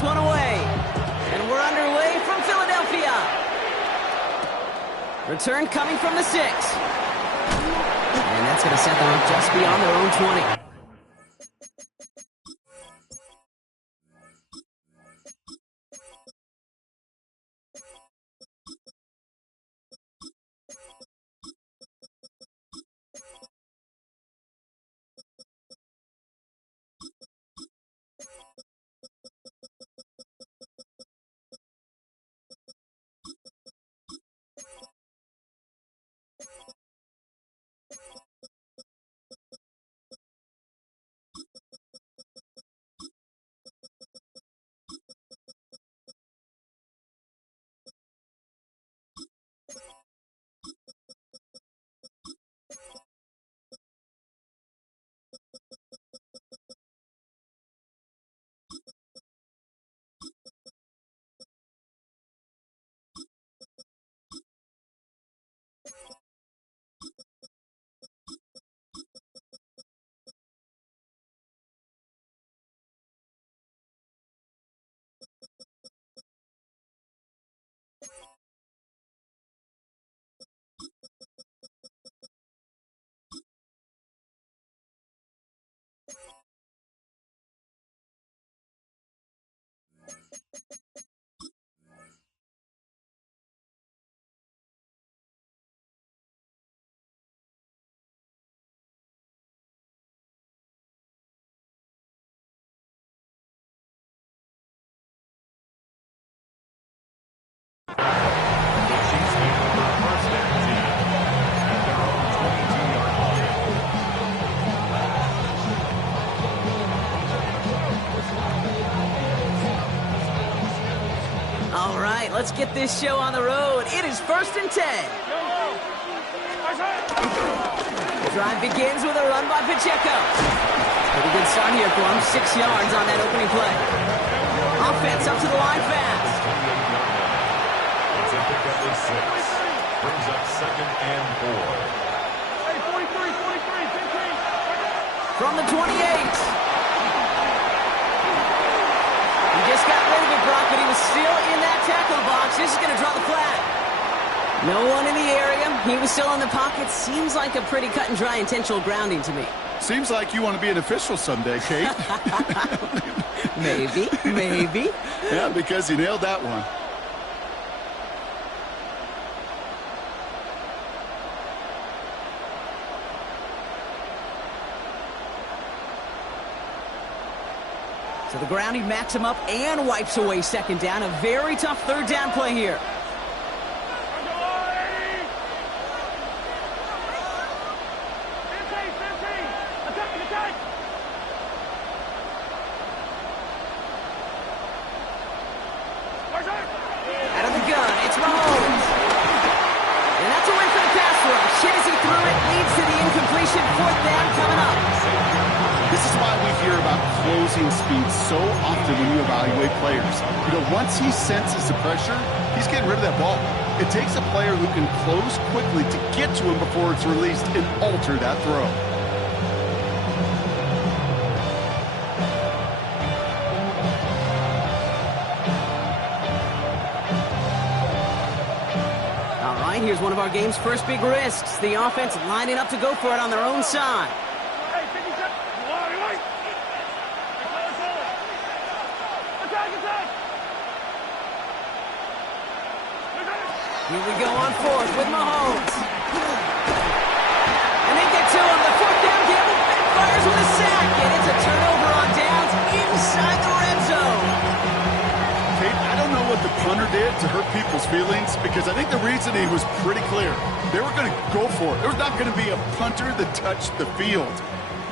this one away. And we're underway from Philadelphia. Return coming from the 6. And that's going to set them up just beyond their own 20. Let's get this show on the road. It is 1st and 10. The drive begins with a run by Pacheco. Pretty good start here for him. 6 yards on that opening play. Offense up to the line fast. It's a pick up of 6. Brings up 2nd and 4. Hey, 43, 15. From the 28. He just got rid of it, Brock, but he was still in that tackle box. This is going to draw the flag. No one in the area. He was still in the pocket. Seems like a pretty cut and dry intentional grounding to me. Seems like you want to be an official someday, Kate. Maybe. Yeah, because he nailed that one. So the grounding backs him up and wipes away 2nd down. A very tough 3rd down play here. Out of the gun, it's Mahomes. And that's away for the pass rush. Hit as he threw it, leads to the incompletion. 4th down coming up. This is why we hear about closing speed so often when you evaluate players. You know, once he senses the pressure, he's getting rid of that ball. It takes a player who can close quickly to get to him before it's released and alter that throw. All right, here's one of our game's first big risks. The offense lining up to go for it on their own side. Here we go on 4th with Mahomes. And they get to him. The 4th down gamble backfires with a sack. And it's a turnover on downs inside the red zone. Kate, I don't know what the punter did to hurt people's feelings because I think the reasoning was pretty clear. They were going to go for it. There was not going to be a punter that touched the field.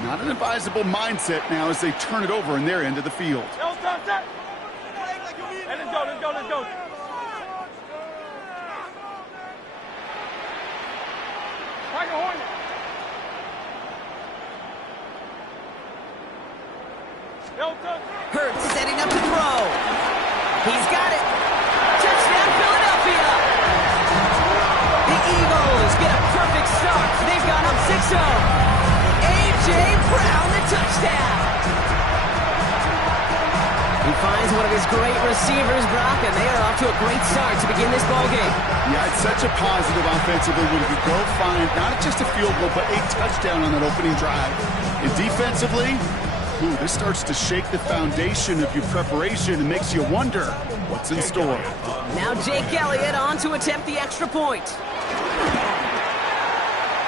Not an advisable mindset now as they turn it over in their end of the field. Let's go. Hurts setting up to throw. He's got it. Touchdown, Philadelphia. The Eagles get a perfect start. They've gone up 6-0. A.J. Brown, the touchdown. He finds one of his great receivers, Brock, and they are off to a great start to begin this ballgame. Yeah, it's such a positive offensively when you go find not just a field goal, but a touchdown on that opening drive. And defensively, this starts to shake the foundation of your preparation and makes you wonder what's in store. Now Jake Elliott on to attempt the extra point.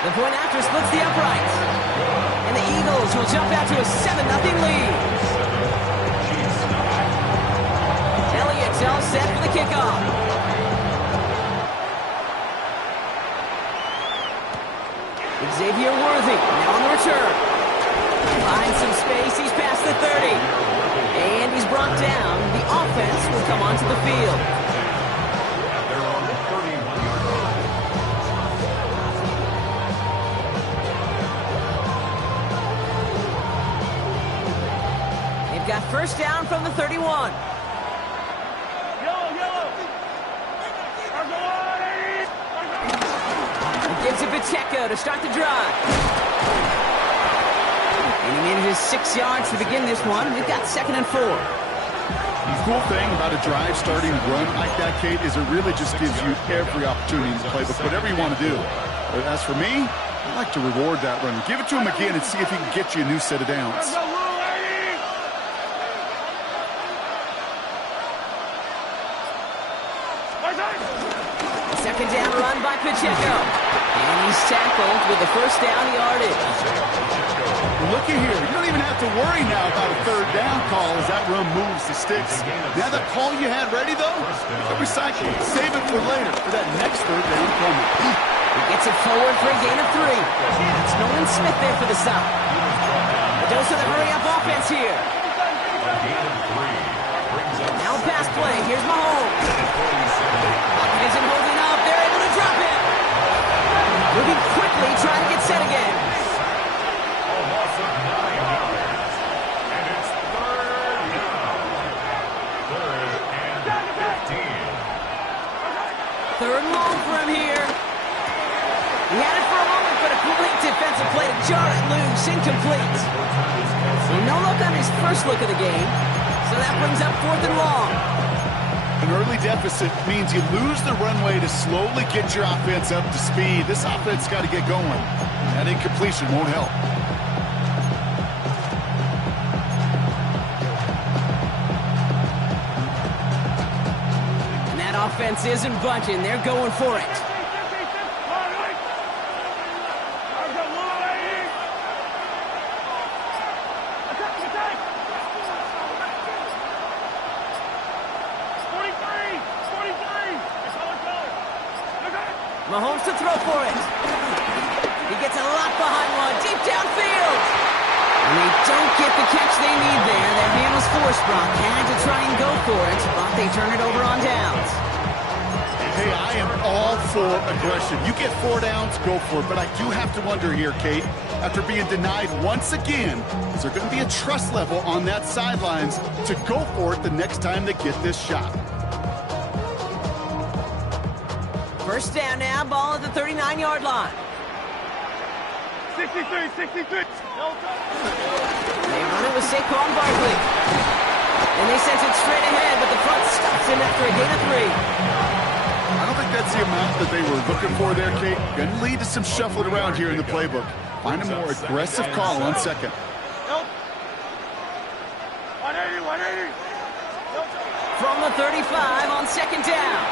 The point after splits the uprights. And the Eagles will jump out to a 7-0 lead. Elliott's all set for the kickoff. Xavier Worthy now on the return. Finds some space, he's past the 30. And he's brought down. The offense will come onto the field. They're on the 31-yard line. They've got first down from the 31. Gives it Pacheco to start the drive. And he manages 6 yards to begin this one. We've got 2nd and 4. The cool thing about a drive starting run like that, Kate, is it really just gives you every opportunity to play, but whatever you want to do. But as for me, I like to reward that run. Give it to him again and see if he can get you a new set of downs. Second down run by Pacheco. And he's tackled with the first down yardage. Looky here. You don't even have to worry now about a third down call as that run moves the sticks. Now that call you had ready, though, recycle it. Save it for later for that next third down coming. He gets it forward for a gain of 3. It's Nolan Smith there for the stop. A dose of the hurry-up offense here. Now a pass play. Here's Mahomes. Isn't holding up. They're able to drop him. Moving quickly, trying to get set again. A loss of 9 yards. And it's third down. 3rd and 15. Third and long for him here. He had it for a moment, but a complete defensive play to jar it loose. Incomplete. So no look on his first look of the game. So that brings up 4th and long. An early deficit means you lose the runway to slowly get your offense up to speed. This offense got to get going. That incompletion won't help. And that offense isn't budging. They're going for it. Mahomes to throw for it. He gets a lot behind one, deep downfield. And they don't get the catch they need there. Their hand was forced, Brock. Had to try and go for it, but they turn it over on downs. Hey, I am all for aggression. You get 4 downs, go for it. But I do have to wonder here, Kate, after being denied once again, is there going to be a trust level on that sidelines to go for it the next time they get this shot? First down now, ball at the 39-yard line. 63. They run it with Saquon Barkley. And they sent it straight ahead, but the front stops him after a gain of 3. I don't think that's the amount that they were looking for there, Kate. Going to lead to some shuffling around here in the playbook. Find a more aggressive call on second. 180. From the 35 on second down.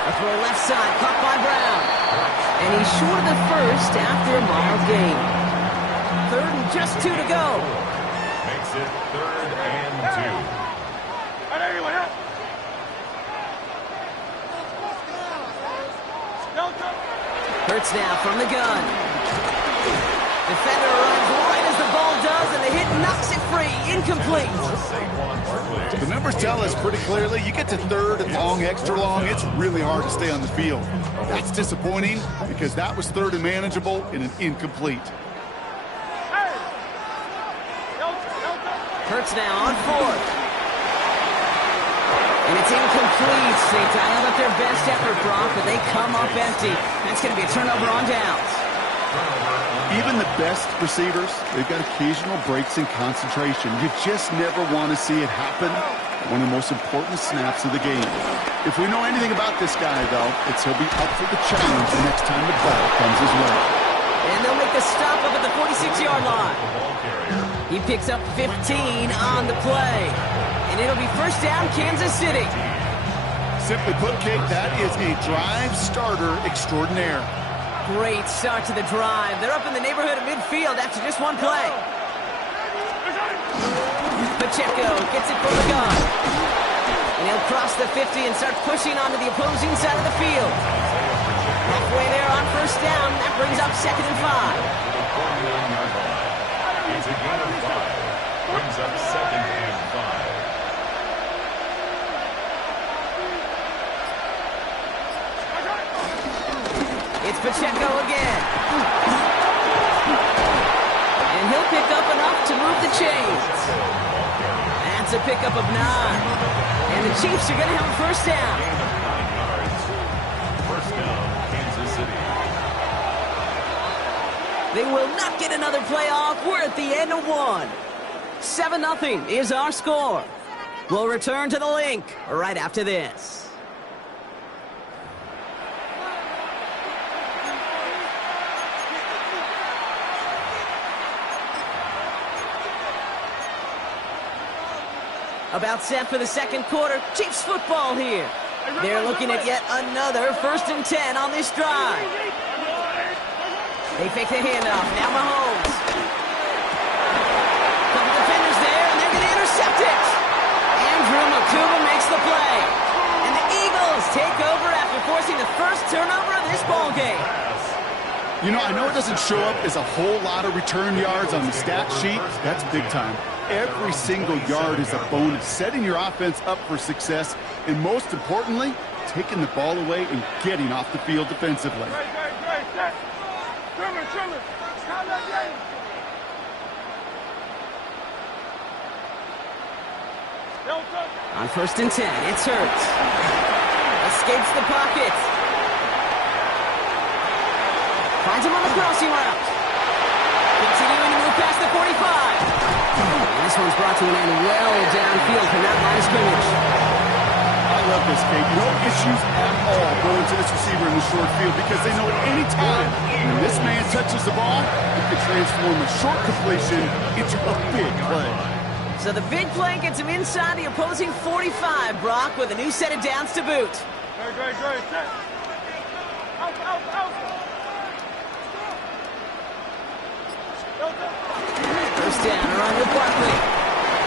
A throw left side, caught by Brown. And he's short of the first after a mild gain. 3rd and just 2 to go. Makes it 3rd and 2. Hurts now from the gun. Defender runs right as the ball does, and the hit knocks it free. Incomplete. The numbers tell us pretty clearly, you get to 3rd and long, extra long, it's really hard to stay on the field. That's disappointing because that was 3rd and manageable in an incomplete. Hurts now on 4th. And it's incomplete. They dialed up their best effort, Brock, but they come up empty. That's going to be a turnover on downs. Turnover on Even the best receivers, they've got occasional breaks in concentration. You just never want to see it happen. One of the most important snaps of the game. If we know anything about this guy, though, it's he'll be up for the challenge the next time the ball comes his way. And they'll make the stop up at the 46-yard line. He picks up 15 on the play. And it'll be first down, Kansas City. Simply put, Kate, that is a drive starter extraordinaire. Great start to the drive. They're up in the neighborhood of midfield after just one play. Pacheco gets it from the gun. And he'll cross the 50 and start pushing onto the opposing side of the field. Halfway there on first down. That brings up 2nd and 5. It's a gain of 5. Brings up 2nd and 5. It's Pacheco again. And he'll pick up enough to move the chains. That's a pickup of 9. And the Chiefs are going to have a first down. First down, Kansas City. They will not get another play off. We're at the end of 1. 7-0 is our score. We'll return to the link right after this. About set for the second quarter. Chiefs football here. They're looking at yet another 1st and 10 on this drive. They fake the handoff. Now Mahomes. Couple defenders there, and they're going to intercept it. Andrew Makuba makes the play. And the Eagles take over after forcing the first turnover of this ball game. You know, I know it doesn't show up as a whole lot of return yards on the stat sheet. That's big time. Every single yard is a bonus, setting your offense up for success, and most importantly, taking the ball away and getting off the field defensively. On 1st and 10, it's Hurts. Escapes the pocket. Finds him on the crossing route. Continuing to move past the 45. And this one's brought to an end well downfield from that line of scrimmage. I love this, Kate. No issues at all going to this receiver in the short field because they know at any time when this man touches the ball, it can transform a short completion into a big play. So the big play gets him inside the opposing 45, Brock, with a new set of downs to boot. Great. Out. First down, around with Barkley.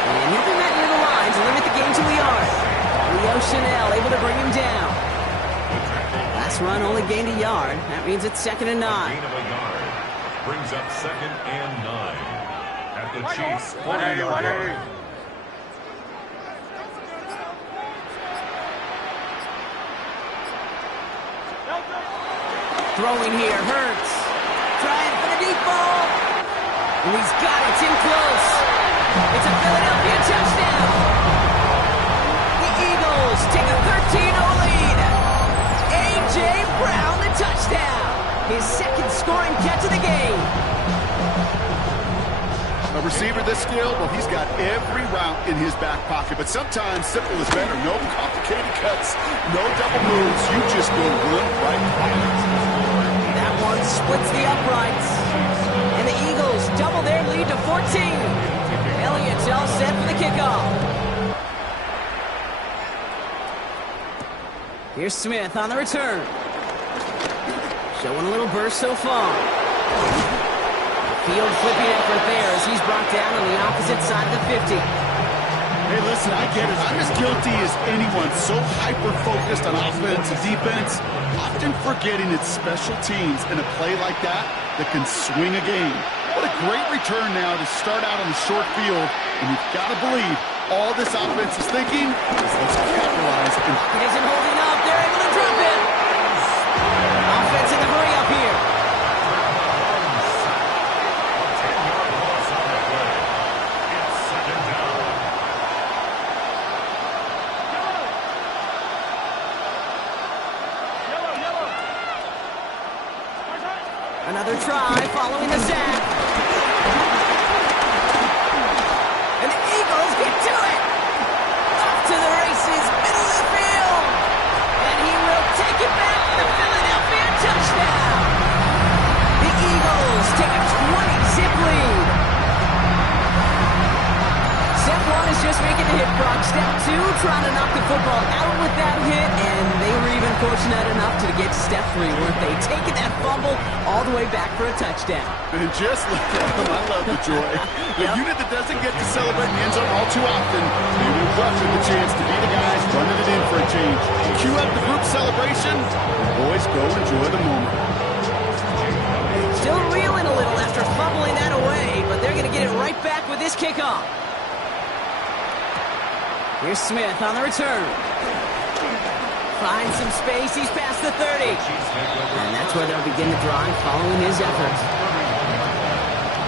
And he'll be met near the line to limit the game to a yard. Leo Chanel able to bring him down. Last run only gained a yard. That means it's 2nd and 9. Gain of a yard. Brings up 2nd and 9. At the Chiefs' 40-yard line. Throwing here, Hurts. Trying for the deep ball. And he's got it. It's in close. It's a Philadelphia touchdown. The Eagles take a 13-0 lead. A.J. Brown, the touchdown. His 2nd scoring catch of the game. A receiver this skilled, well, he's got every route in his back pocket. But sometimes simple is better. No complicated cuts, no double moves. You just go run right by it. That one splits the uprights. And the Eagles double their lead to 14. Elliott's all set for the kickoff. Here's Smith on the return. Showing a little burst so far. Field flipping effort there as he's brought down on the opposite side of the 50. Hey, listen, I get it. I'm as guilty as anyone. So hyper-focused on offense and defense, often forgetting it's special teams in a play like that can swing a game. What a great return now to start out on the short field. And you've got to believe all this offense is thinking is let's capitalize. It isn't holding up. They're able to drop it. Offense in the hurry up here. Another try following the sack. And the Eagles get to it. Off to the races, middle of the field. And he will take it back for the Philadelphia touchdown. The Eagles take a 20-zip lead. Step one is just making the hit, Brock. Step two, trying to knock the football out with that hit, and they were even fortunate enough to get to step three, weren't they? Taking that fumble all the way back for a touchdown. And just look at them. I love the joy. A unit that doesn't get to celebrate in the end zone all too often, they will crush the chance to be the guys running it in for a change. Cue up the group celebration, and boys go enjoy the moment. Still reeling a little after fumbling that away, but they're going to get it right back with this kickoff. Here's Smith on the return. Finds some space. He's past the 30. And that's where they'll begin the drive following his efforts.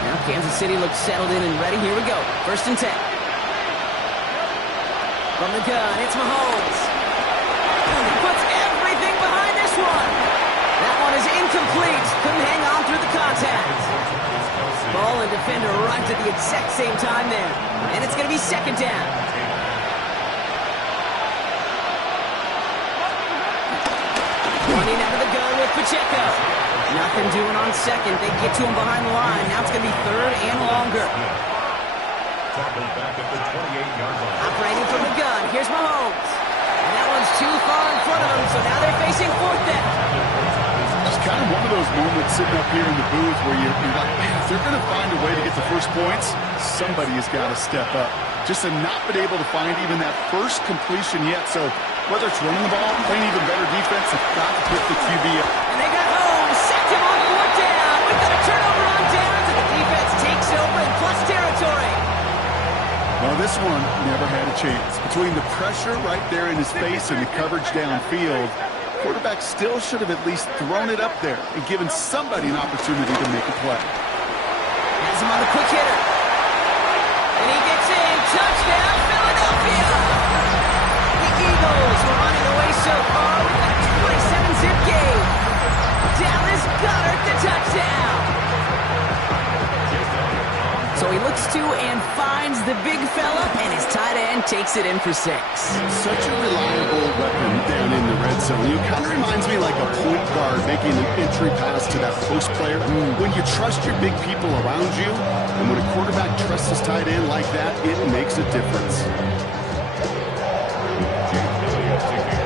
Now Kansas City looks settled in and ready. Here we go. 1st and 10. From the gun, it's Mahomes. He puts everything behind this one. That one is incomplete. Couldn't hang on through the contact. Ball and defender arrived at the exact same time there. And it's going to be 2nd down. Running out of the gun with Pacheco. Nothing doing on 2nd. They get to him behind the line. Now it's going to be 3rd and longer. Tackled back at the 28-yard line. Operating from the gun. Here's Mahomes. And that one's too far in front of them, so now they're facing 4th down. It's kind of one of those moments sitting up here in the booth where you're like, man, if they're going to find a way to get the first points, somebody has got to step up. Just to not been able to find even that first completion yet. So whether it's running the ball, playing even better defense, they've got to put the QB up. And they got Holmes. Sacked him on 4th down. We've got a turnover on downs, and the defense takes over in plus territory. Well, this one never had a chance. Between the pressure right there in his face and the coverage downfield, quarterback still should have at least thrown it up there and given somebody an opportunity to make a play. Has him on the quick hitter. And he gets in. Touchdown, Philadelphia! The Eagles were running away so far with a 27-zip game. Dallas Goedert the touchdown. So he looks to and finds the big fella, and his tight end takes it in for 6. Such a reliable weapon down in the red zone. It kind of reminds me like a point guard making an entry pass to that post player. When you trust your big people around you, and when a quarterback trusts his tight end like that, it makes a difference.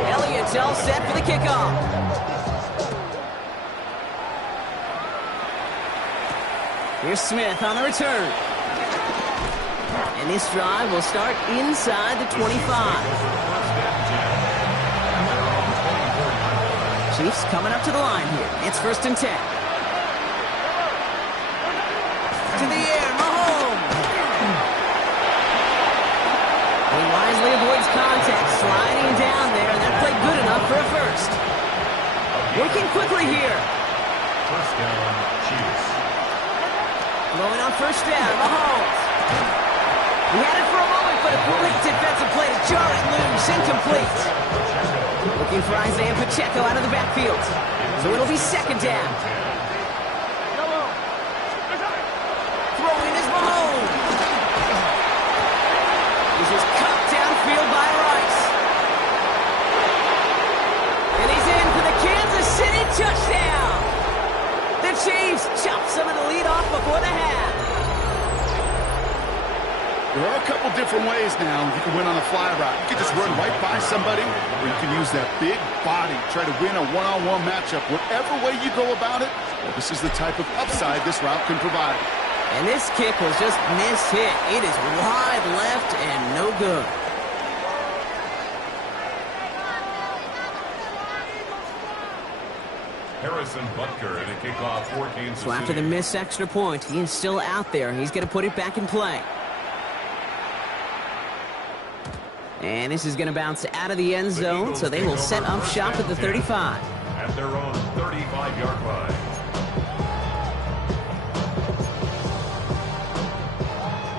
Elliott's all set for the kickoff. Here's Smith on the return. And this drive will start inside the 25. Chiefs coming up to the line here. It's 1st and 10. To the air, Mahomes. He wisely avoids contact, sliding down there, and that played good enough for a first. Working quickly here. 1st down, Chiefs. Throwing on 1st down, Mahomes. He had it for a moment, but a great defensive play to jar it loose, incomplete. Looking for Isaiah Pacheco out of the backfield. So it'll be 2nd down. Throwing is Mahomes. This is cut downfield by Rice. And he's in for the Kansas City touchdown. The Chiefs chop some of the lead off before the half. There are a couple different ways now you can win on a fly route. You can just run right by somebody, or you can use that big body, try to win a one-on-one matchup. Whatever way you go about it, well, this is the type of upside this route can provide. And this kick was just mishit. It is wide left and no good. Harrison Butker in a kickoff for Kansas City. So after the missed extra point, he is still out there. He's going to put it back in play. And this is going to bounce out of the end zone, so they will set up shop at the 35. At their own 35-yard line.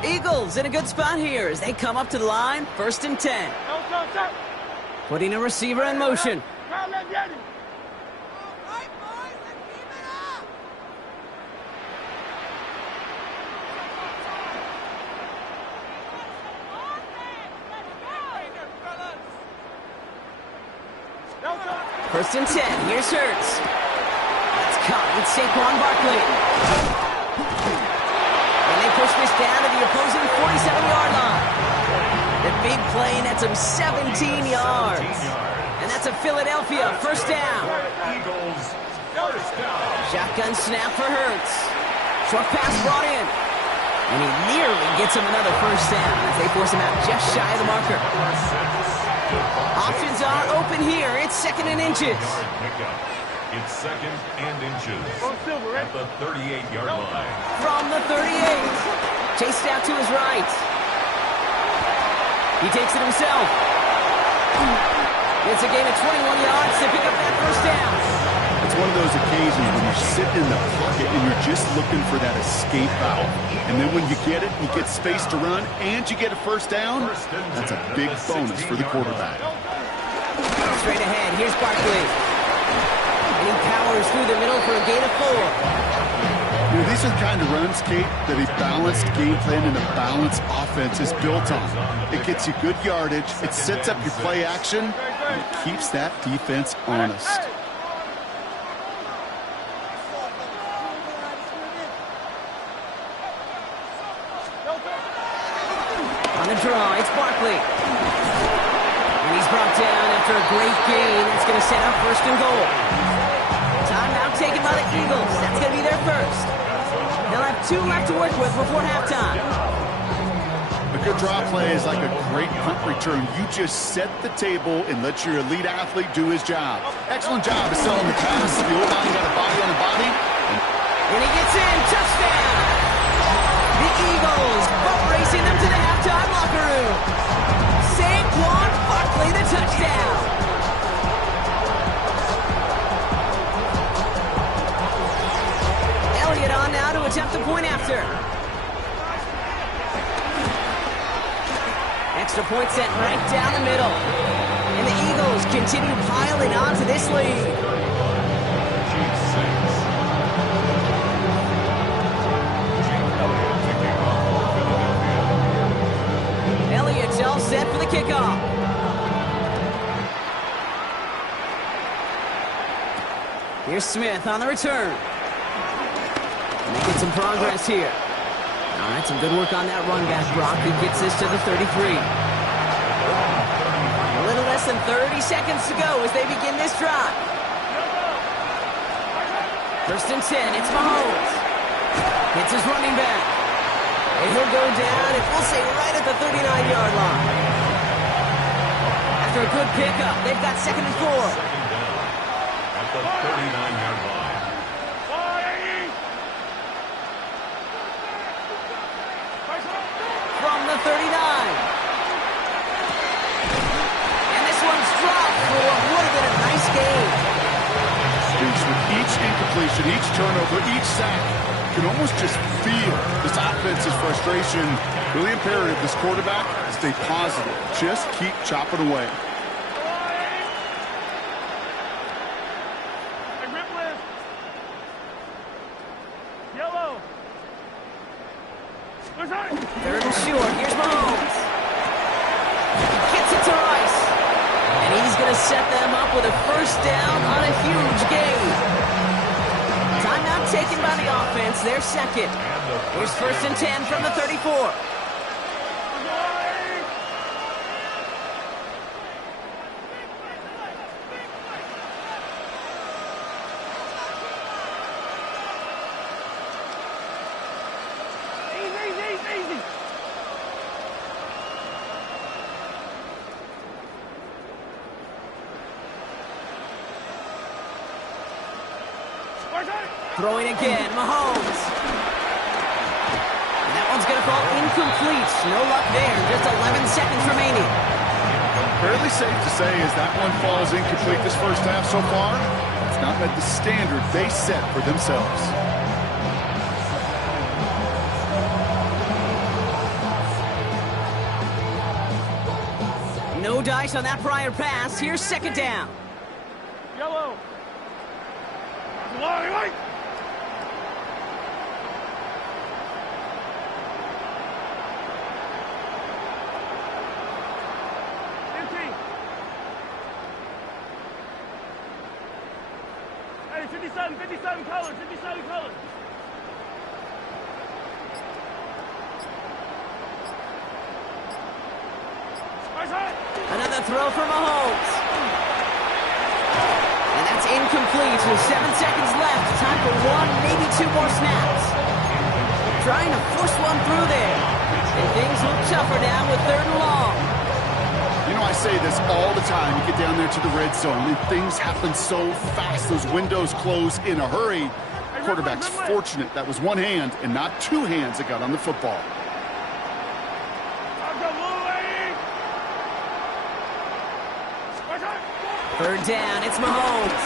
Eagles in a good spot here as they come up to the line. 1st and 10. Putting a receiver in motion. First and 10. Here's Hurts. That's caught. It's Saquon Barkley. And they push this down to the opposing 47-yard line. The big play nets him 17 yards. And that's a Philadelphia first down. Eagles, first down. Shotgun snap for Hurts. Short pass brought in. And he nearly gets him another first down as they force him out just shy of the marker. Options are open here. It's second and inches. It's second and inches at the 38-yard line. From the 38. Chased out to his right. He takes it himself. It's a gain of 21 yards to pick up that first down. It's one of those occasions when you're sitting in the pocket and you're just looking for that escape valve. And then when you get it, you get space to run, and you get a first down, that's a big bonus for the quarterback. Straight ahead, here's Barkley. And he powers through the middle for a gain of 4. You know, these are the kind of runs, Kate, that a balanced game plan and a balanced offense is built on. It gets you good yardage, it sets up your play action, and it keeps that defense honest. On the draw, it's Barkley. And he's brought down after a great gain. That's going to set up first and goal. Timeout taken by the Eagles. That's going to be their first. They'll have 2 left to work with before halftime. A good draw play is like a great punt return. You just set the table and let your elite athlete do his job. Excellent job of selling the pass. The O-line got a body on the body. And he gets in. Touchdown. The Eagles boat racing them to the halftime locker room. Saquon Barkley, the touchdown. Elliott on now to attempt the point after. Extra point sent right down the middle. And the Eagles continue piling on to this lead. Elliott's all set for the kickoff. Here's Smith on the return. Making some progress here. All right, some good work on that run back. Brock, who gets this to the 33. A little less than 30 seconds to go as they begin this drive. First and 10, it's Mahomes. Hits his running back. And he'll go down, and we'll say right at the 39-yard line. After a good pickup, they've got second and 4. Second down at the 39-yard line. From the 39. And this one's dropped for what would have been a nice game. Stinks with each incompletion, each turnover, each sack. You can almost just feel this offense's frustration. Really imperative, this quarterback, stay positive. Just keep chopping away. Third and short. Here's Mahomes. Gets it to Rice. And he's going to set them up with a first down on a huge gain. Timeout taken by the offense. Their second. Here's first and 10 from the 34. Throwing again, Mahomes. And that one's going to fall incomplete. No luck there. Just 11 seconds remaining. Fairly safe to say as that one falls incomplete this first half so far, it's not met the standard they set for themselves. No dice on that prior pass. Here's second down. Yellow. White. 57, 57 colors, 57 colors. Another throw for Mahomes. And that's incomplete with 7 seconds left. Time for one, maybe 2 more snaps. Trying to force one through there. And things look tougher now with 3rd and long. You know, I say this all the time. You get down there to the red zone, and things happen so fast. Those windows close in a hurry. Quarterback's fortunate that was one hand and not 2 hands that got on the football. 3rd down, it's Mahomes.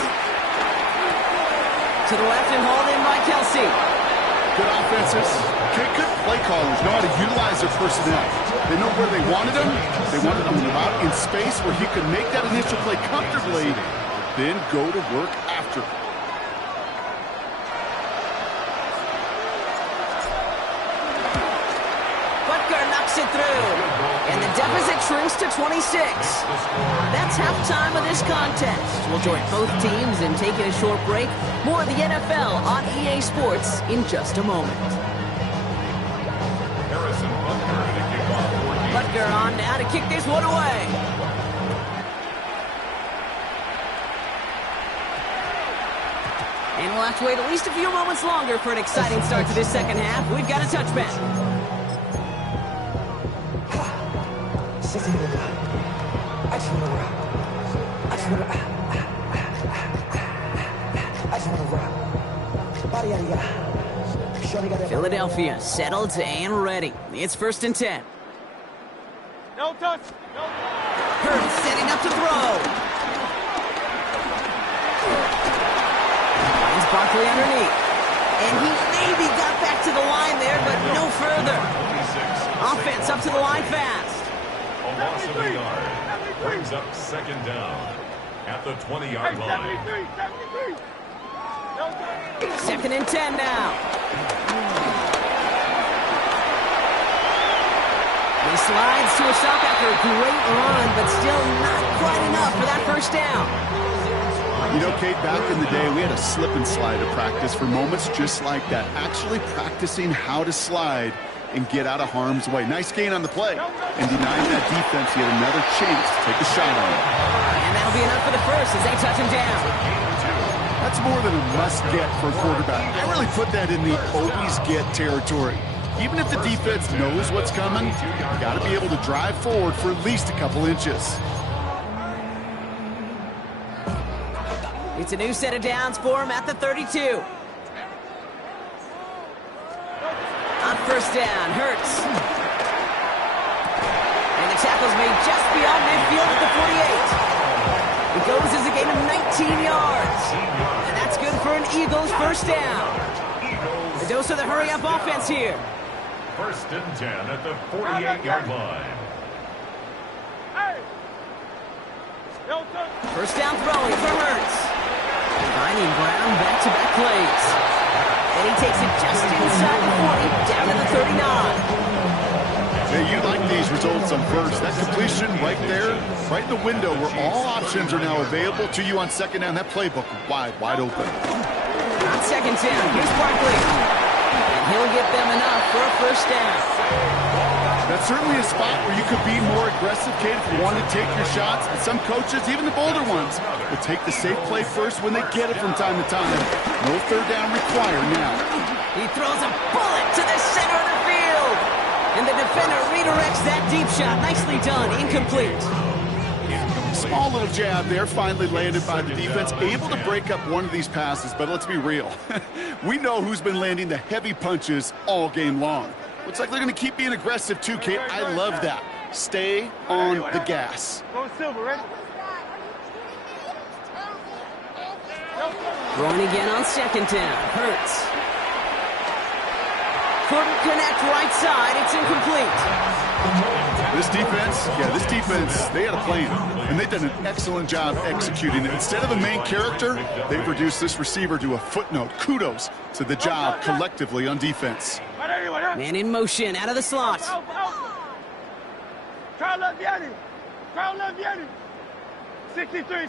To the left and hauled in by Kelsey. Good offenses. Good play callers know how to utilize their personnel. They know where they wanted him. They wanted him out in space where he could make that initial play comfortably, then go to work after. Butker knocks it through. And the deficit shrinks to 26. That's halftime of this contest. We'll join both teams in taking a short break. More of the NFL on EA Sports in just a moment. Harrison Butker to kick off for the Butker on now to kick this one away. And we'll have to wait at least a few moments longer for an exciting start to this second half. We've got a touchback. Philadelphia settled and ready. It's 1st and 10. No touch. No. Hurts setting up to throw. Finds Barkley underneath. And he maybe got back to the line there, but no further. Offense up to the line fast. A loss of a yard. Brings up 2nd down at the 20-yard line. 73. No touch. 2nd and 10 now. He slides to a stop after a great run, but still not quite enough for that 1st down. You know, Kate, back in the day, we had a slip and slide to practice for moments just like that. Actually practicing how to slide and get out of harm's way. Nice gain on the play. And denying that defense yet another chance to take a shot on him. And that'll be enough for the 1st as they touch him down. That's more than a must-get for a quarterback. I really put that in the always-get territory. Even if the defense knows what's coming, you got to be able to drive forward for at least a couple inches. It's a new set of downs for him at the 32. On 1st down, Hurts. And the tackle's made just beyond midfield at the 48. It goes as a gain of 19 yards. And that's good for an Eagles 1st down. A dose of the hurry-up offense here. 1st and 10 at the 48-yard line. Hey. No touch. 1st down throwing for Hurts. Finding Brown back-to-back plays. And he takes it just inside the 40, down to the 39. Hey, you like these results on 1st. That completion right there, right in the window where all options are now available to you on 2nd down. That playbook wide open. On 2nd down, here's Barkley. And he'll get them enough for a 1st down. That's certainly a spot where you could be more aggressive, Kate, if you want to take your shots. And some coaches, even the bolder ones, will take the safe play first when they get it from time to time. No 3rd down required now. He throws a bullet to the center of the field. And the defender redirects that deep shot. Nicely done. Incomplete. Small little jab there, finally landed by the defense. Able to break up one of these passes, but let's be real. We know who's been landing the heavy punches all game long. Looks like they're going to keep being aggressive too, Kate. I love that. Stay on the gas. Go Silver, ready? Throwing again on 2nd down. Hurts. Couldn't connect right side. It's incomplete. This defense, they had a plan, and they've done an excellent job executing it. Instead of the main character, they've reduced this receiver to a footnote. Kudos to the job collectively on defense. Man in motion, out of the slot. Carlos Vianney. 63.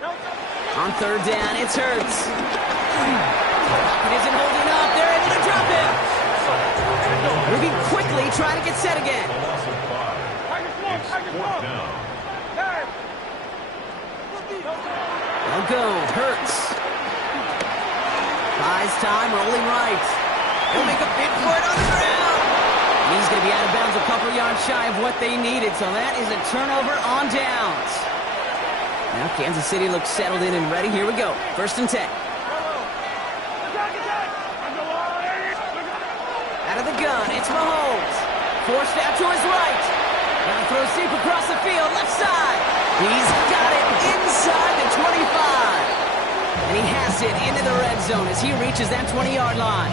On third down, it's Hurts. It isn't holding up. They're able to drop him. Moving quickly, trying to get set again. A loss of 5. It's fourth down. They'll go. Hurts. Buys time, rolling right. He'll make a bid for it on the ground. He's going to be out of bounds a couple yards shy of what they needed, so that is a turnover on downs. Now Kansas City looks settled in and ready. Here we go. 1st and 10. Out of the gun, it's Mahomes. Forced out to his right. Now throws deep across the field, left side. He's got it inside the 25. And he has it into the red zone as he reaches that 20-yard line.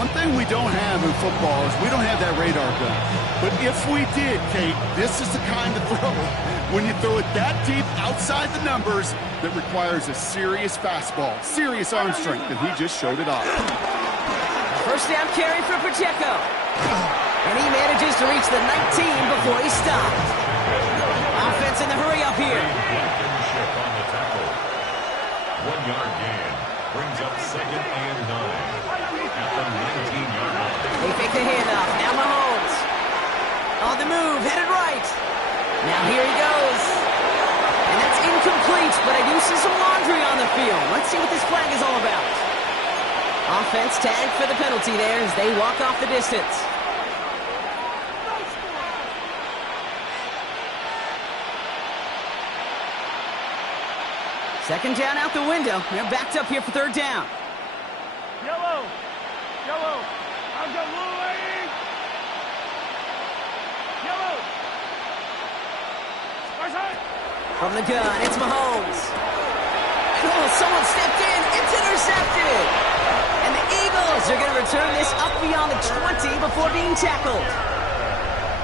One thing we don't have in football is we don't have that radar gun. But if we did, Kate, this is the kind of throw, when you throw it that deep outside the numbers, that requires a serious fastball, serious arm strength, and he just showed it off. First down carry for Pacheco. And he manages to reach the 19 before he stopped. Offense in the hurry up here. Blankenship on the tackle. 1-yard gain. Brings up 2nd and 9. At the 19-yard line. They fake the handoff. Now Mahomes. On the move, headed right. Now here he goes. And that's incomplete, but I do see some laundry on the field. Let's see what this flag is all about. Offense tagged for the penalty there as they walk off the distance. Second down out the window. They're backed up here for 3rd down. Yellow. I've got Louis. Yellow. From the gun, it's Mahomes. Oh, someone stepped in. It's intercepted. And the Eagles are going to return this up beyond the 20 before being tackled.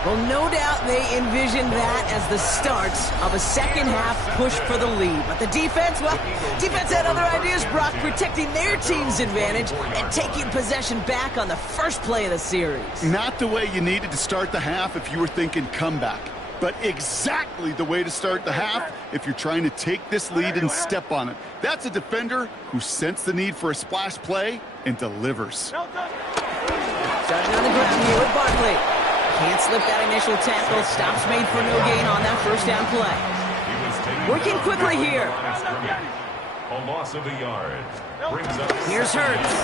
Well, no doubt they envisioned that as the start of a second-half push for the lead. But the defense, well, defense had other ideas, Brock, protecting their team's advantage and taking possession back on the first play of the series. Not the way you needed to start the half if you were thinking comeback, but exactly the way to start the half if you're trying to take this lead and step on it. That's a defender who sensed the need for a splash play and delivers. Starting on the ground here with Barkley. Can't slip that initial tackle. Stops made for no gain on that first down play. Working quickly here. A loss of a yard. Brings up Here's Hurts.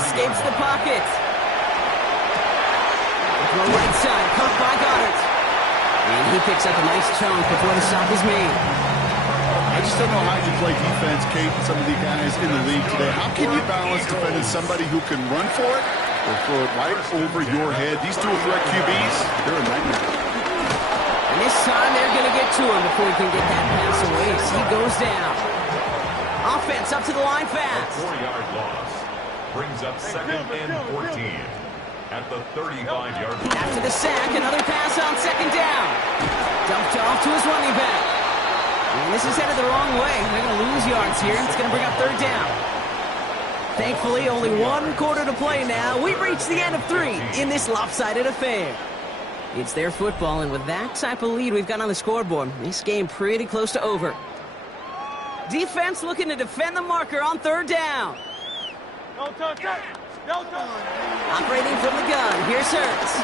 Escapes the pocket. Throw right side. Caught by Goddard. And he picks up a nice chunk before the stop is made. I just don't know how you play defense, Kate, and some of the guys in the league today. How can you balance defending somebody who can run for it or throw it right over your head? These dual threat QBs, they're a nightmare. And this time they're going to get to him before he can get that pass away. So he goes down. Offense up to the line fast. 4-yard loss. Brings up 2nd and 14. At the 35-yard line. After the sack, another pass on 2nd down. Dumped off to his running back. And this is headed the wrong way. They're going to lose yards here. It's going to bring up 3rd down. Thankfully, only 1 quarter to play now. We've reached the end of 3 in this lopsided affair. It's their football, and with that type of lead we've got on the scoreboard, this game pretty close to over. Defense looking to defend the marker on 3rd down. No touch. No touch. Operating from the gun, here's Hurts.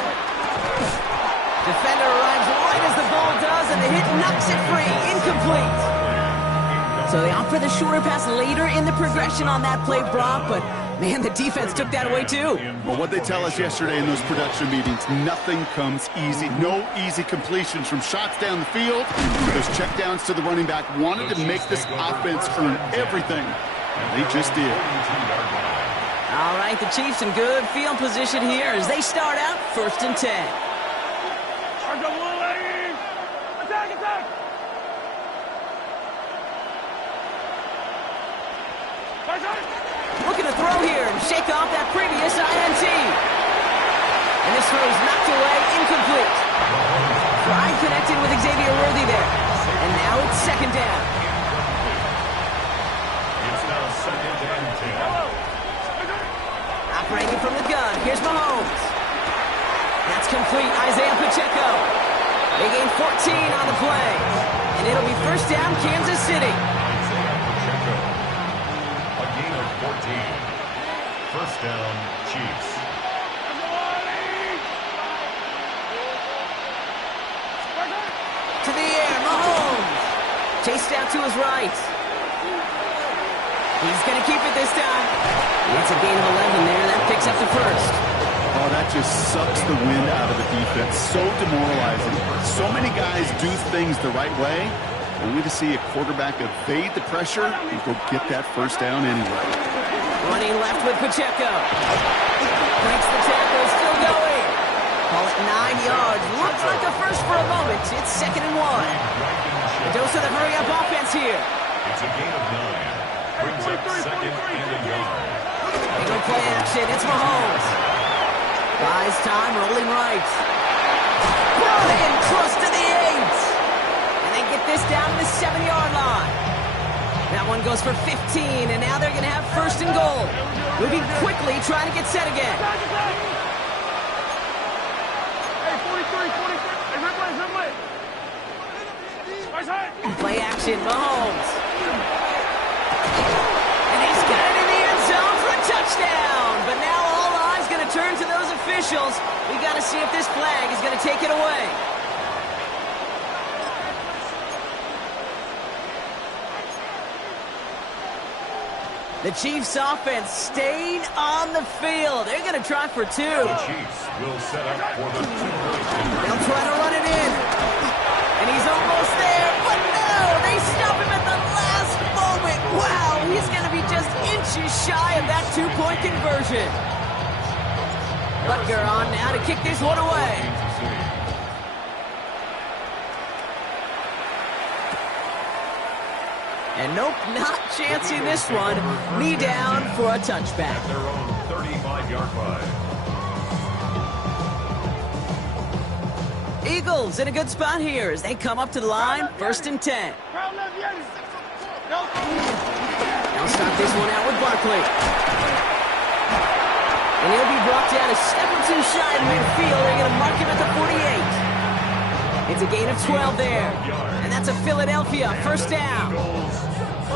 Defender arrives right as the ball does, and the hit knocks it free. Incomplete. So they opt for the shorter pass later in the progression on that play, Brock, but man, the defense took that away too. Well, what they tell us yesterday in those production meetings, nothing comes easy. No easy completions from shots down the field. Those checkdowns to the running back wanted to make this offense earn everything, and they just did. All right, the Chiefs in good field position here as they start out 1st and 10. Attack. Looking to throw here and shake off that previous INT. And this throw is knocked away, incomplete. Pride connected with Xavier Worthy there. And now it's 2nd down. It's now 2nd and 10. Operating from the gun, here's Mahomes. That's complete, Isaiah Pacheco. They gain 14 on the play. And it'll be first down, Kansas City. Isaiah Pacheco. A gain of 14. First down, Chiefs. To the air, Mahomes. Chased out to his right. He's going to keep it this time. It's a gain of 11 there. That picks up the first. Oh, that just sucks the wind out of the defense. So demoralizing. So many guys do things the right way, only to see a quarterback evade the pressure and go get that first down anyway. Running left with Pacheco. Breaks the tackle, still going. Calls 9 yards. Looks like a first for a moment. It's 2nd and 1. A dose of the hurry-up offense here. It's a gain of 9. Brings up 2nd and a yard. They go play action. It's Mahomes. Buys time, rolling right. Brought in close to the 8. And they get this down to the 7-yard line. That one goes for 15, and now they're going to have first and goal. Moving quickly, trying to get set again. Hey, 43. Hey, replay. Play action, Mahomes. And he's got it in the end zone for a touchdown. But now all eyes going to turn to those officials. We got to see if this flag is going to take it away. The Chiefs offense staying on the field. They're going to try for 2. The Chiefs will set up for the 2-point conversion. They'll try to run it in. And he's almost there, but no! They stop him at the last moment. Wow, he's going to be just inches shy of that 2-point conversion. Butker on now to kick this one away. And nope, not chancing this one. Knee down for a touchback. At their own 35-yard line. Eagles in a good spot here as they come up to the line. 1st and 10. Now start this one out with Barkley. And he'll be brought down a step or 2 shy of midfield. They're going to mark him at the 48. It's a gain of 12 there. And that's a Philadelphia first down.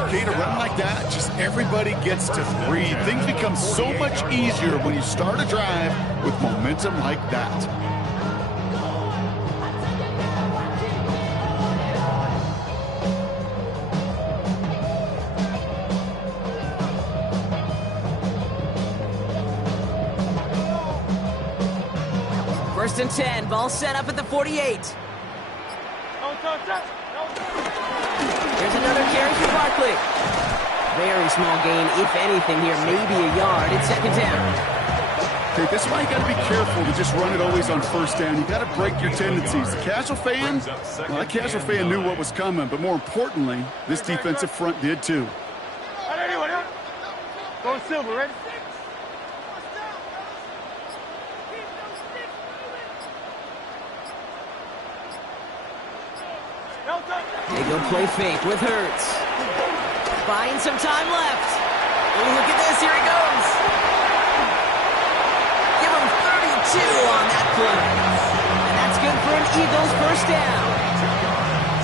Okay, to run like that, just everybody gets to breathe. Things become so much easier when you start a drive with momentum like that. First and 10, ball set up at the 48. Here's another carry for Barkley. Very small gain, if anything here, maybe a yard. It's 2nd down. Okay, this is why you got to be careful to just run it always on first down. You got to break your tendencies. The casual fan, well, that casual fan knew what was coming, but more importantly, this defensive front did too. Go Silver, ready? They go play fake with Hurts. Buying some time left. Oh, look at this. Here he goes. Give him 32 on that play. And that's good for an Eagles first down.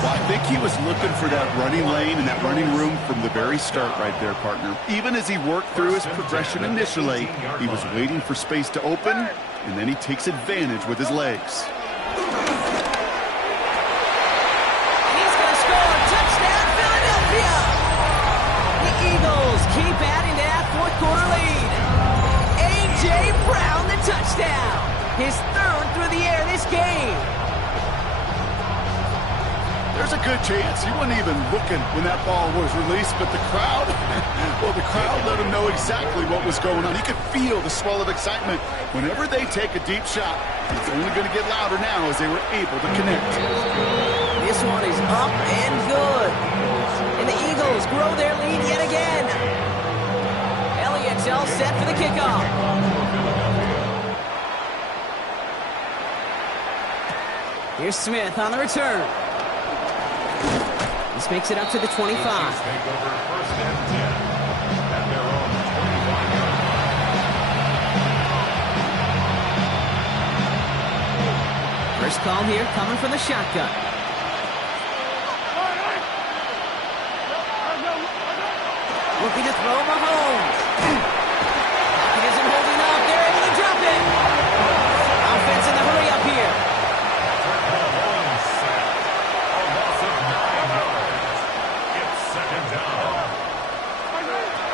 Well, I think he was looking for that running lane and that running room from the very start right there, partner. Even as he worked through his progression initially, he was waiting for space to open, and then he takes advantage with his legs. Keep adding to that fourth-quarter lead. A.J. Brown, the touchdown. His 3rd through the air this game. There's a good chance he wasn't even looking when that ball was released, but the crowd, well, the crowd let him know exactly what was going on. He could feel the swell of excitement. Whenever they take a deep shot, it's only going to get louder now as they were able to connect. This one is up and good. And the Eagles grow their lead yet again. Elliott's all set for the kickoff. Here's Smith on the return. This makes it up to the 25. Take over 1st and 10 at their own 25-yard line. First call here coming from the shotgun. Looking to throw Mahomes. Pocket isn't holding up. They're able to drop it. Offense in the hurry up here. Mahomes sacked. A loss of 9 yards. It's second down.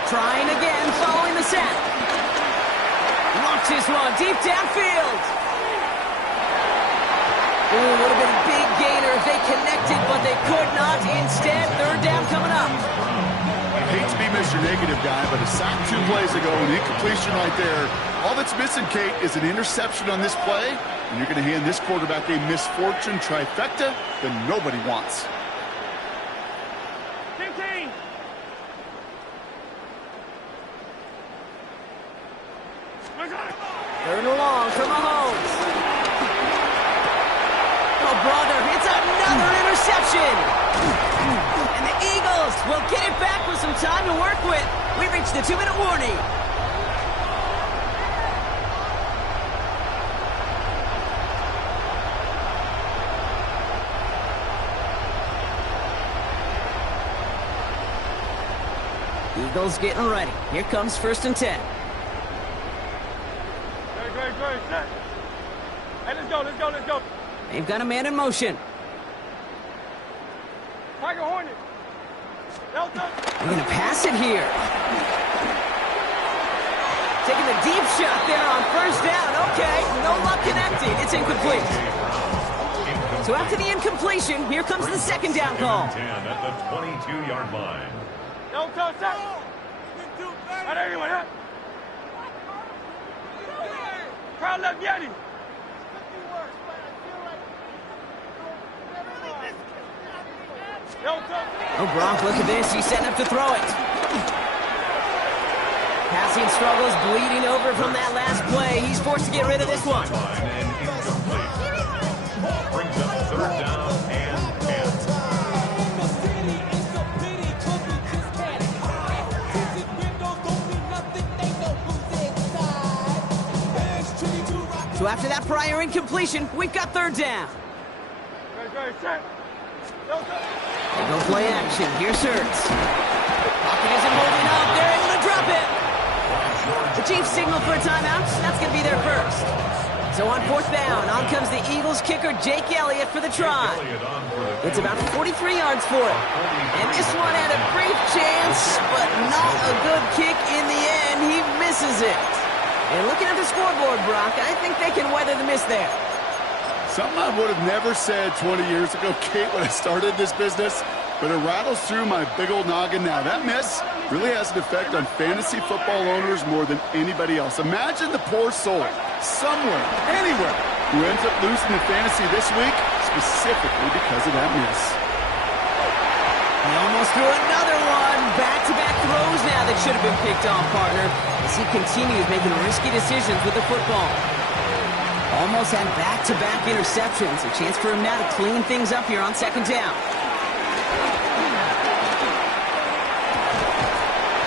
Trying again, following the sack. Launches one deep downfield. Ooh, would have been a big gainer if they connected, but they could not. Instead, third down coming up. I hate to be Mr. Negative guy, but a sack 2 plays ago, an incompletion right there. All that's missing, Kate, is an interception on this play, and you're going to hand this quarterback a misfortune trifecta that nobody wants. Third and long for Mahomes. Oh, brother, it's another interception. And the Eagles will get it back with some time to work with. We reached the 2-minute warning. Eagles getting ready. Here comes 1st and 10. Great. Set. Hey, let's go. They've got a man in motion. Tiger Hornet. Delta. They're going to pass it here. Taking the deep shot there on 1st down. Okay, no luck connecting. It's incomplete. So after the incompletion, here comes the 2nd down call. 10 at the 22-yard line. Delta, set. Right everyone, huh? Crowd left Yeti. Oh, Gronk, look at this. He's setting up to throw it. Passing struggles, bleeding over from that last play. He's forced to get rid of this one. And incomplete. Brings up third down and 10. So after that prior incompletion, we've got 3rd down. Great, set. Delta. They go play action. Here's Hurts. Pocket isn't holding up. They're able to drop it. The Chiefs signal for a timeout. That's going to be their first. So on 4th down, on comes the Eagles kicker, Jake Elliott, for the try. It's about 43 yards for it. And this one had a brief chance, but not a good kick in the end. He misses it. And looking at the scoreboard, Brock, I think they can weather the miss there. Something I would have never said 20 years ago, Kate, when I started this business, but it rattles through my big old noggin now. That miss really has an effect on fantasy football owners more than anybody else. Imagine the poor soul somewhere, anywhere, who ends up losing in fantasy this week specifically because of that miss. He almost threw another one. Back-to-back throws now that should have been picked off, partner, as he continues making risky decisions with the football. Almost had back-to-back interceptions. A chance for him now to clean things up here on 2nd down.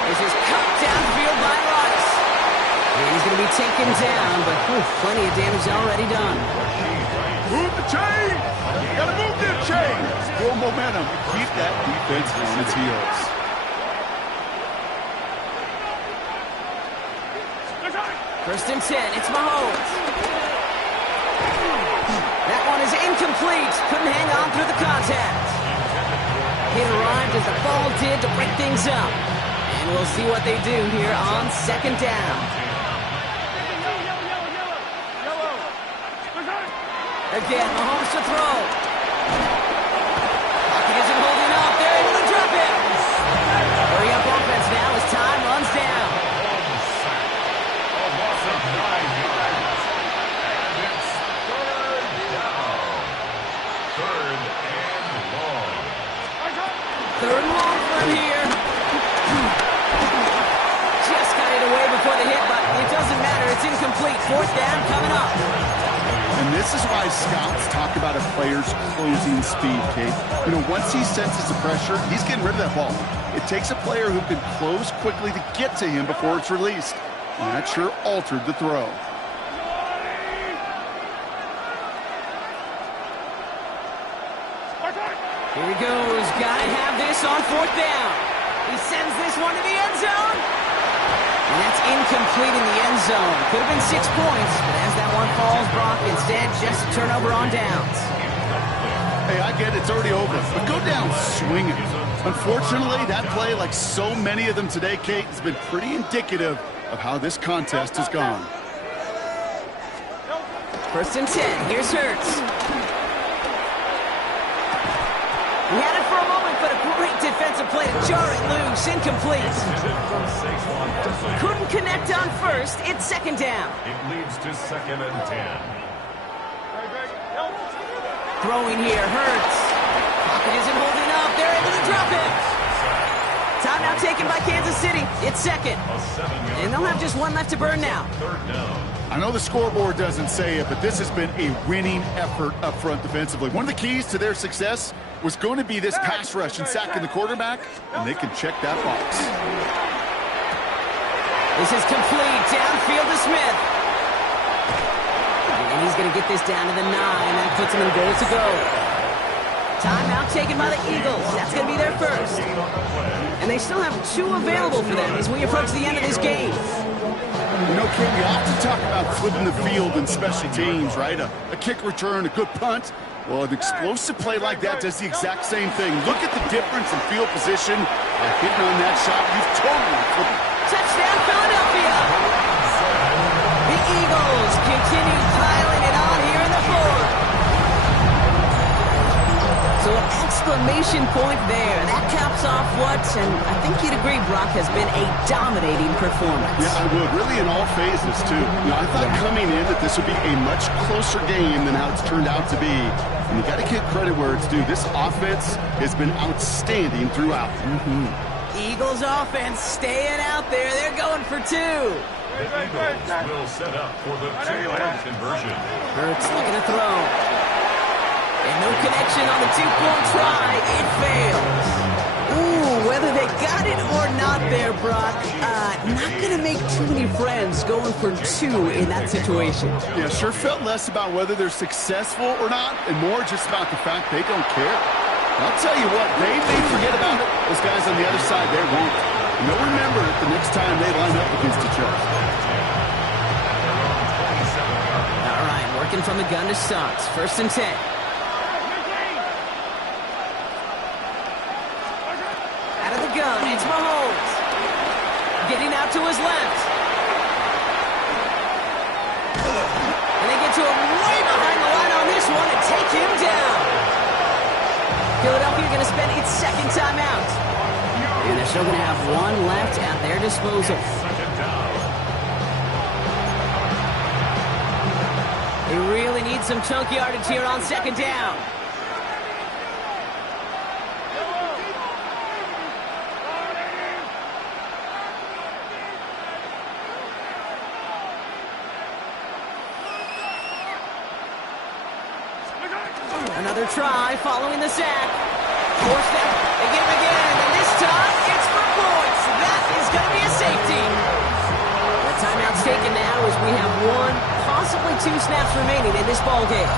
This is cut downfield by Rice. And he's going to be taken down, but plenty of damage already done. Move the chain! Gotta move them chains! Build momentum. Keep that defense on its heels. First and 10, it's Mahomes. That one is incomplete. Couldn't hang on through the contact. It arrived as the ball did to break things up. And we'll see what they do here on 2nd down. Again, Mahomes to throw. Pocket isn't holding up. They're able to drop it. Hurry up offense now as time runs down. A loss of 9 yards. And it's third down. Third and long. Third and long for him here. Just got it away before the hit, but it doesn't matter. It's incomplete. 4th down coming up. And this is why scouts talk about a player's closing speed, Kate. You know, once he senses the pressure, he's getting rid of that ball. It takes a player who can close quickly to get to him before it's released. And that sure altered the throw. Here he goes. Got to have this on 4th down. He sends this one to the end zone. And that's incomplete in the end zone. Could have been 6 points, but as that one falls, Brock, instead just a turnover on downs. Hey, I get it, it's already over, but go down swinging. Unfortunately, that play, like so many of them today, Kate, has been pretty indicative of how this contest has gone. 1st and 10. Here's Hurts. He had it for a moment, but a great defensive play to jar it loose. Incomplete. Couldn't connect on first. It's 2nd down. It leads to 2nd and 10. Throwing here, Hurts. Pocket isn't holding up. They're able to drop it. Timeout taken by Kansas City. It's 2nd. And they'll have just one left to burn now. 3rd down. I know the scoreboard doesn't say it, but this has been a winning effort up front defensively. One of the keys to their success was going to be this pass rush and sacking the quarterback, and they can check that box. This is complete. Downfield to Smith. And he's going to get this down to the 9. That puts him in goal to go. Timeout taken by the Eagles. That's going to be their first. And they still have 2 available for them as we approach the end of this game. You know, Kate, we often talk about flipping the field in special teams, right? A kick return, a good punt. Well, an explosive play like that does the exact same thing. Look at the difference in field position. Hitting on that shot, you've totally flipped it. Touchdown, Philadelphia! The Eagles continue piling it on here in the 4th. So an exclamation point there. That caps off what, and I think you'd agree, Brock, has been a dominating performance. Yeah, I would. Really in all phases, too. You know, I thought coming in that this would be a much closer game than how it's turned out to be. And you got to give credit where it's due. This offense has been outstanding throughout. Eagles offense staying out there. They're going for 2. The Eagles will set up for the 2-point conversion. Hurts looking to throw. And no connection on the 2-point try. It fails. Ooh, whether they got it or not there, Brock, not going to make too many friends going for 2 in that situation. Yeah, sure felt less about whether they're successful or not and more just about the fact they don't care. I'll tell you what, they may forget about it. Those guys on the other side, they won't. And they'll remember it the next time they line up against each other. All right, working from the gun to start. 1st and 10. Out of the gun, it's Mahomes. Getting out to his left. And they get to him way behind the line on this one and take him down. Philadelphia going to spend its 2nd timeout. And they're still going to have 1 left at their disposal. They really need some chunk yardage here on 2nd down. Another try following the sack. Forced out. They get him again, and this time it's for points. That is going to be a safety. The timeout's taken now as we have 1, possibly 2 snaps remaining in this ball game.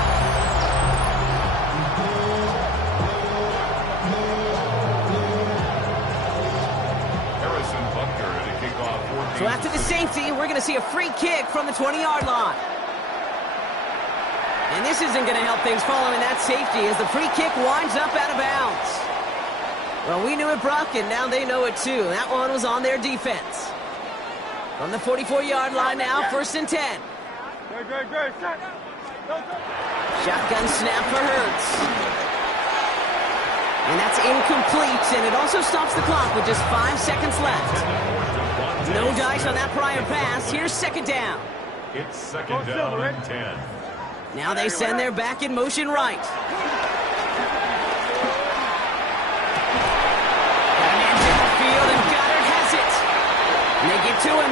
Harrison Butker to kick off 14. So after the safety, we're going to see a free kick from the 20-yard line. And this isn't going to help things following that safety as the free kick winds up out of bounds. Well, we knew it, Brock, and now they know it too. That one was on their defense. From the 44-yard line now, 1st and 10. Shotgun snap for Hurts. And that's incomplete, and it also stops the clock with just 5 seconds left. No dice on that prior pass. Here's 2nd down. It's 2nd down and 10. Now they send their back in motion right. Got a man down the field, and Goddard has it. And they get to him.